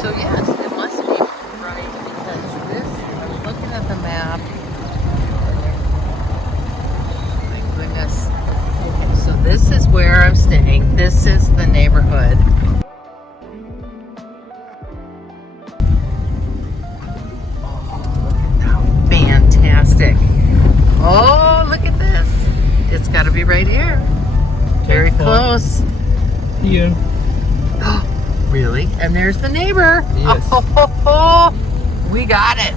So yes, it must be right because this, I'm looking at the map. My goodness. Okay, so this is where I'm staying. This is the neighborhood. Oh, look at how fantastic. Oh, look at this. It's got to be right here. Very close. Yeah. Really? And there's the neighbor. Yes. Oh, we got it.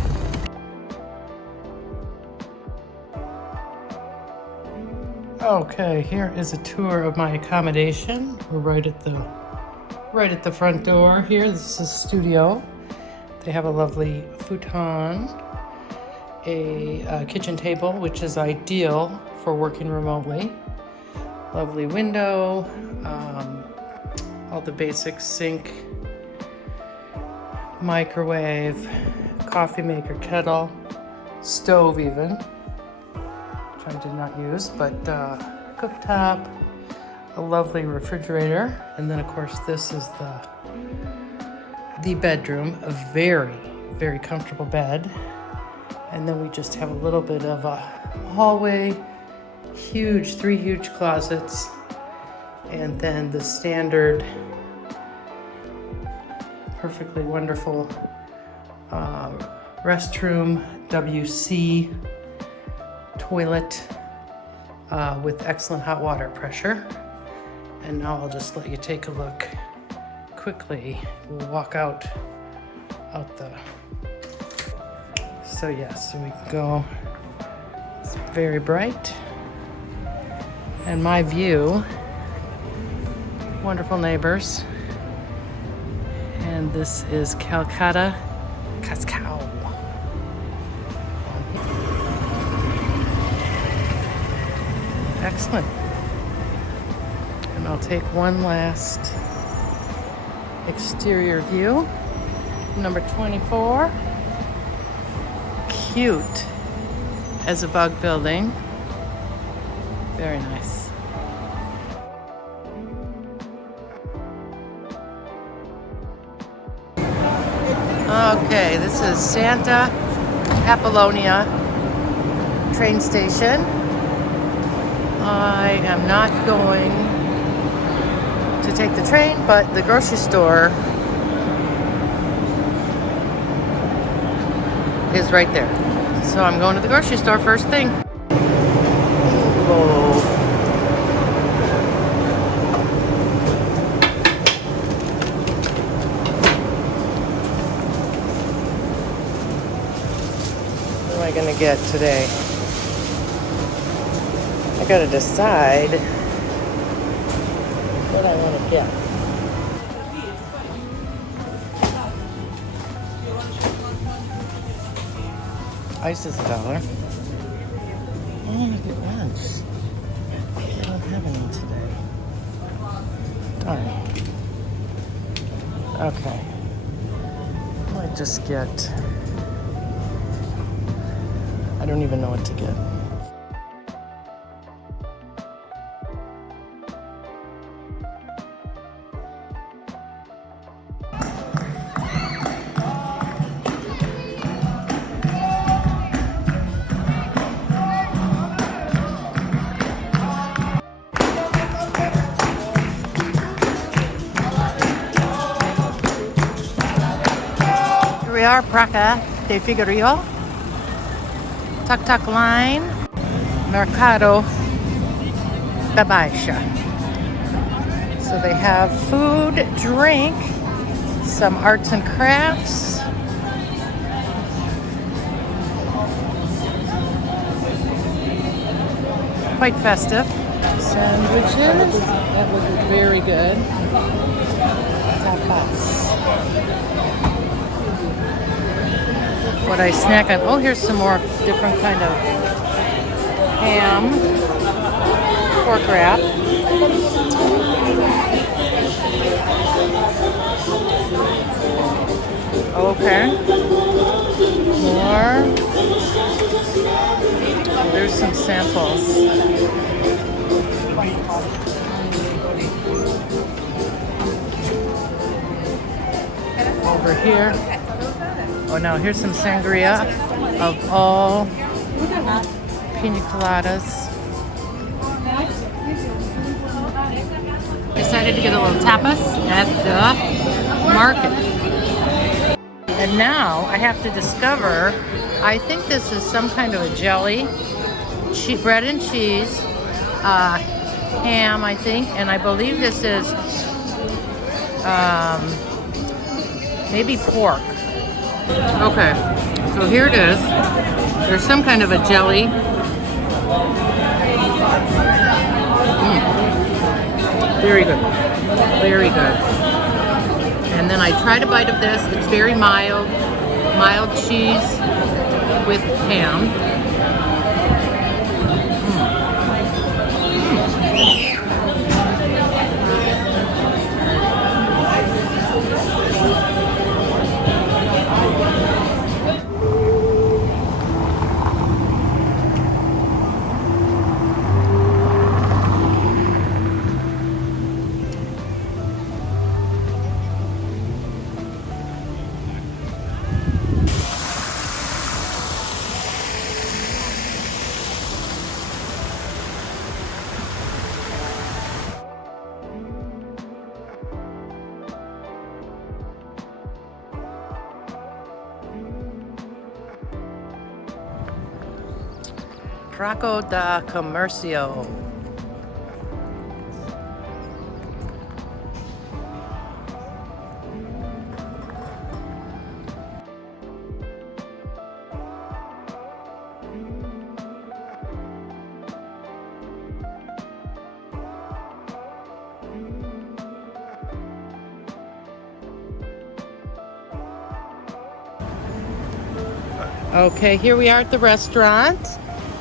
Okay, here is a tour of my accommodation. We're right at the front door here. This is studio. They have a lovely futon, a kitchen table, which is ideal for working remotely. Lovely window, all the basic sink, microwave, coffee maker, kettle, stove even, which I did not use, but cooktop, a lovely refrigerator, and then of course this is the bedroom, a very, very comfortable bed. And then we just have a little bit of a hallway, three huge closets, and then the standard, perfectly wonderful restroom, WC toilet with excellent hot water pressure. And now I'll just let you take a look quickly. We'll walk out the. So yes, so we can go. It's very bright. And my view, wonderful neighbors. And this is Calcutta Cascao. Excellent. And I'll take one last exterior view. Number 24. Cute as a bug building. Very nice. Okay, this is Santa Apollonia train station. I am not going to take the train, but the grocery store is right there. So I'm going to the grocery store first thing. Whoa. What am I gonna get today? I gotta decide what I want to get. Ice is $1. I want to get lunch. I don't have any today. Darn. Okay. I might just get. I don't even know what to get. We are Praca de Figueroa, Tuk-Tuk Line, Mercado da Baixa. So they have food, drink, some arts and crafts. Quite festive. Sandwiches. That would be very good. Tapas. What I snack on. Oh, here's some more different kind of ham, pork wrap. Okay. More. There's some samples. over here. Oh, now here's some sangria of all pina coladas. Decided to get a little tapas at the market. And now I have to discover, I think this is some kind of a jelly, bread and cheese, ham, I think, and I believe this is maybe pork. Okay, so here it is. There's some kind of a jelly. Very good, very good. And then I tried a bite of this. It's very mild cheese with ham. Praco da Comercio. Okay, here we are at the restaurant,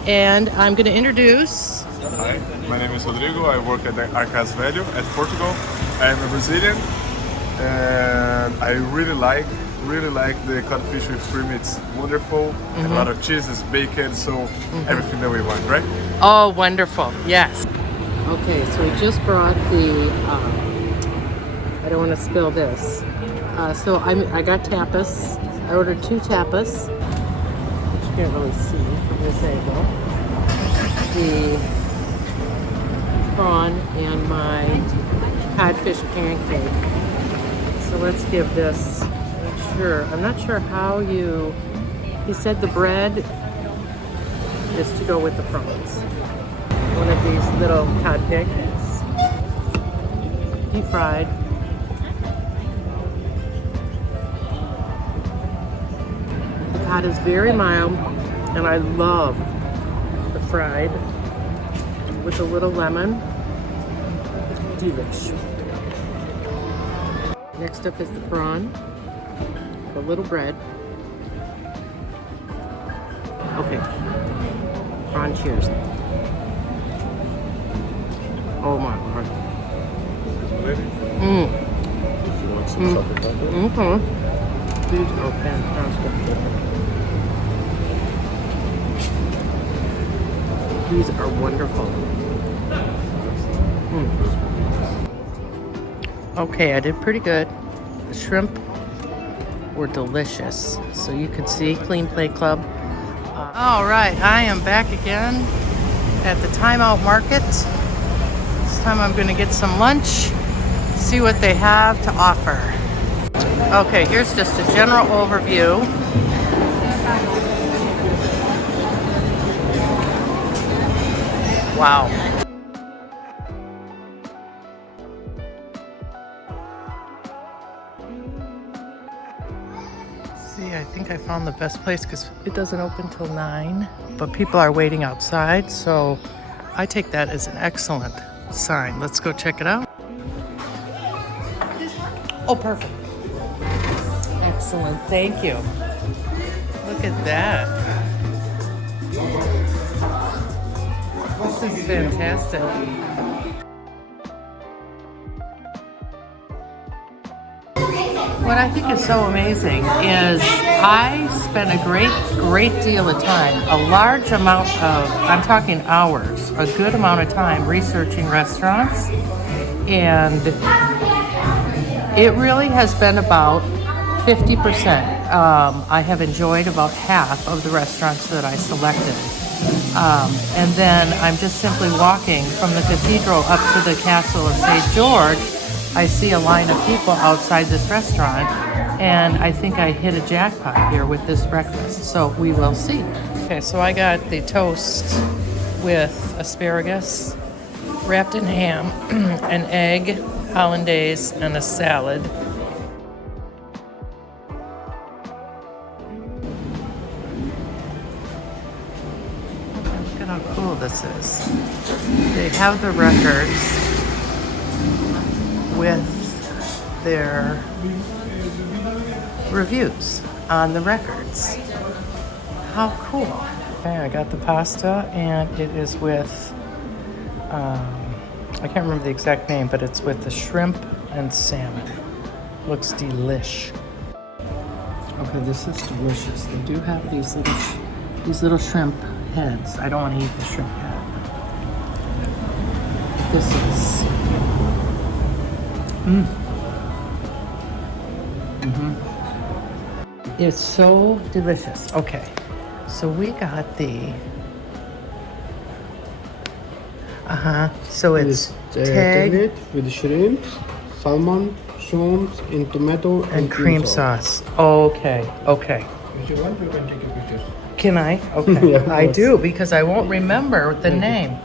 and I'm going to introduce. Hi, my name is Rodrigo. I work at the Arcas Velho at Portugal. I'm a Brazilian, and I really like the codfish with cream. It's wonderful. And a lot of cheese is bacon, so everything that we want, right? Oh, wonderful! Yes. Okay, so we just brought the. I don't want to spill this. So I got tapas. I ordered 2 tapas. You can't really see from this angle. The prawn and my codfish pancake. So let's give this. I'm not sure how you. He said the bread is to go with the prawns. One of these little cod pancakes, deep fried. The cod is very mild, and I love the fried with a little lemon. Delish. Next up is the prawn, a little bread. Okay, prawn cheers. Oh my god. If you want some salt and pepper. Okay. These are fantastic. These are wonderful. Okay, I did pretty good. The shrimp were delicious. So you can see Clean Plate Club. All right, I am back again at the Timeout Market. This time I'm going to get some lunch, see what they have to offer. Okay, here's just a general overview. Wow. See, I think I found the best place because it doesn't open till 9, but people are waiting outside, so I take that as an excellent sign. Let's go check it out. Oh, perfect. Excellent, thank you. Look at that. This is fantastic. What I think is so amazing is I spent a great deal of time, a large amount of, I'm talking hours, a good amount of time researching restaurants, and it really has been about 50%. I have enjoyed about half of the restaurants that I selected. And then I'm just simply walking from the cathedral up to the castle of St. George. I see a line of people outside this restaurant, and I think I hit a jackpot here with this breakfast. So we will see. Okay, so I got the toast with asparagus wrapped in ham, an egg, hollandaise, and a salad. Look at how cool this is. They have the records with their reviews on the records. How cool. Okay, I got the pasta, and it is with, I can't remember the exact name, but it's with the shrimp and salmon. Looks delish. Okay, this is delicious. They do have these little shrimp heads. I don't want to eat the shrimp head. This is. It's so delicious. Okay, so we got the. So it's tag with shrimp, salmon, shrooms, and tomato and cream sauce. Okay. If you want, you can take a picture. Can I? Okay. Yeah, of I course. do, because I won't remember the name.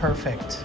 Perfect.